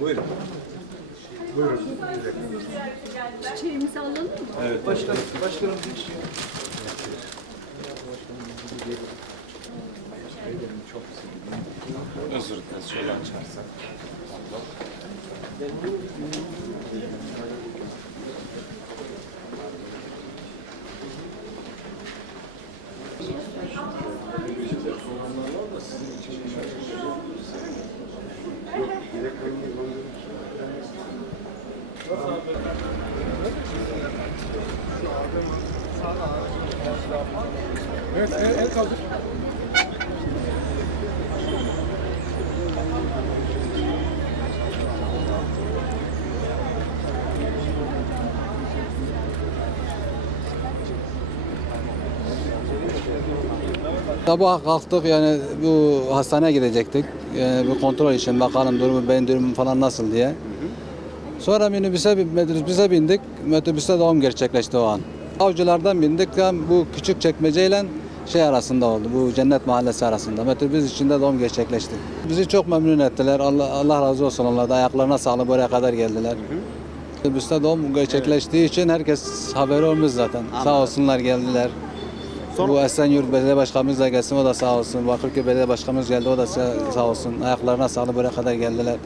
Buyurun. Buyurun. Çiçeğimizi alalım mı? Evet. Başkanım, başkanım bir şey. Çok Özür dileriz. Şöyle açarsak. Evet, el, el kaldır. Sabah kalktık yani bu hastaneye gidecektik. Yani bir kontrol için bakalım durumu, benim durumum falan nasıl diye. Sonra minibüse, metrobüse bindik. Metrobüste doğum gerçekleşti o an. Avcılardan bindik. Tam bu küçük çekmeceyle şey arasında oldu. Bu cennet mahallesi arasında. Metrobüs içinde doğum gerçekleşti. Bizi çok memnun ettiler. Allah, Allah razı olsun onlardan. Ayaklarına sağlık buraya kadar geldiler. Metrobüste doğum gerçekleştiği için herkes haberi olmuş zaten. Sağ olsunlar geldiler. Bu Esenyurt Belediye Başkanımız da gelsin o da sağ olsun. Bakırköy Belediye Başkanımız geldi o da sağ olsun. Ayaklarına sağlık buraya kadar geldiler.